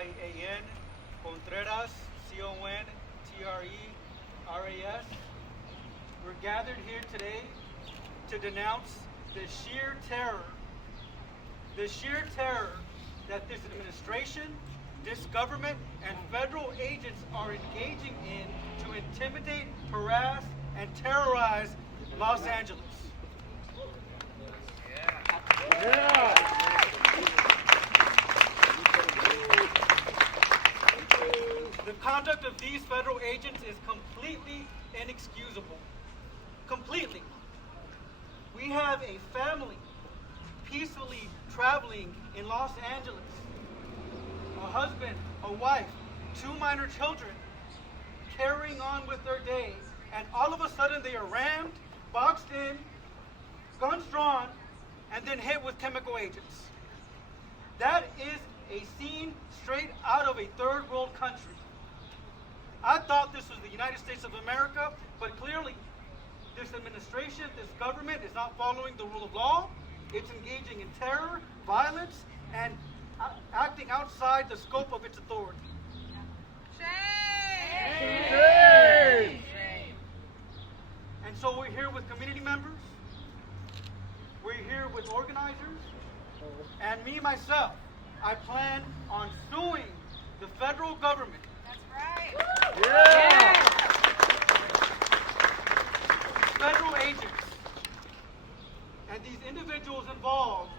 Cian Contreras, Contreras. We're gathered here today to denounce the sheer terror that this administration, this government, and federal agents are engaging in to intimidate, harass, and terrorize Los Angeles. The conduct of these federal agents is completely inexcusable. Completely. We have a family peacefully traveling in Los Angeles. A husband, a wife, 2 minor children, carrying on with their day, and all of a sudden they are rammed, boxed in, guns drawn, and then hit with chemical agents. That is a scene straight out of a third world country. I thought this was the United States of America, but clearly this administration, this government is not following the rule of law. It's engaging in terror, violence, and acting outside the scope of its authority. Shame! Shame! And so we're here with community members. We're here with organizers. And me, myself, I plan on suing the federal government. That's right. Yeah. Federal agents and these individuals involved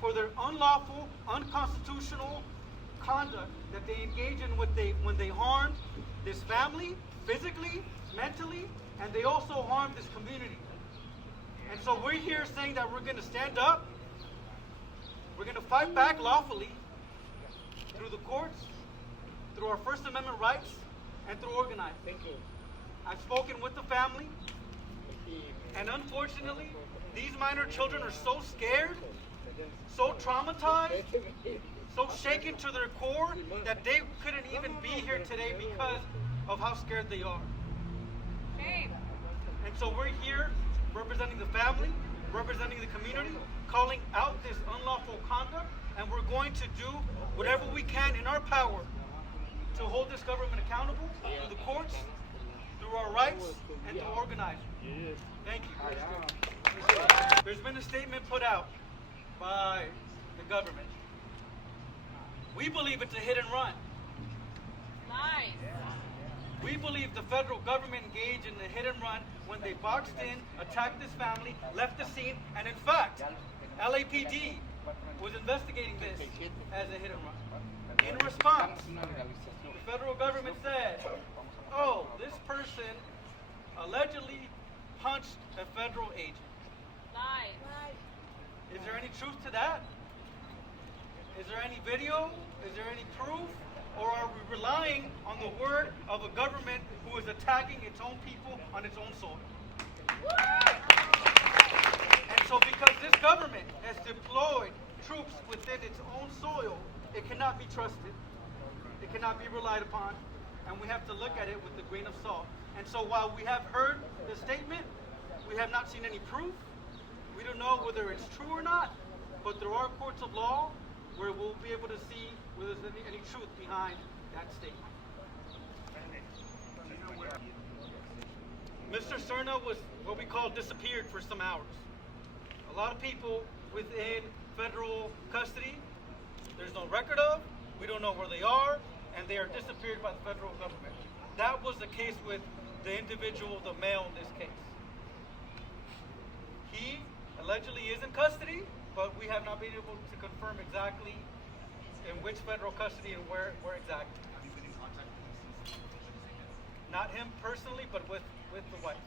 for their unlawful, unconstitutional conduct that they engage in when they harmed this family, physically, mentally, and they also harmed this community. And so we're here saying that we're going to stand up, we're going to fight back lawfully through the courts, through our First Amendment rights, and through organizing. Thank you. I've spoken with the family, and unfortunately, these minor children are so scared, so traumatized, so shaken to their core that they couldn't even be here today because of how scared they are. Shame. And so we're here representing the family, representing the community, calling out this unlawful conduct, and we're going to do whatever we can in our power to hold this government accountable through the courts, through our rights, and through organizing. Thank you. There's been a statement put out by the government. We believe it's a hit and run. Nice. We believe the federal government engaged in the hit and run when they boxed in, attacked this family, left the scene, and in fact, LAPD was investigating this as a hit and run. In response, the federal government said, oh, this person allegedly punched a federal agent. Nice. Is there any truth to that? Is there any video? Is there any proof? Or are we relying on the word of a government who is attacking its own people on its own soil? And so because this government has deployed troops within its own soil, it cannot be trusted. It cannot be relied upon. And we have to look at it with a grain of salt. And so while we have heard the statement, we have not seen any proof. We don't know whether it's true or not, but there are courts of law where we'll be able to see whether there's any truth behind that statement. Mr. Cerna was what we call disappeared for some hours. A lot of people within federal custody, there's no record of, we don't know where they are, and they are disappeared by the federal government. That was the case with the individual, the male in this case. He allegedly is in custody, but we have not been able to confirm exactly in which federal custody and where exactly. Have you been in contact with him since? Not him personally, but with the wife.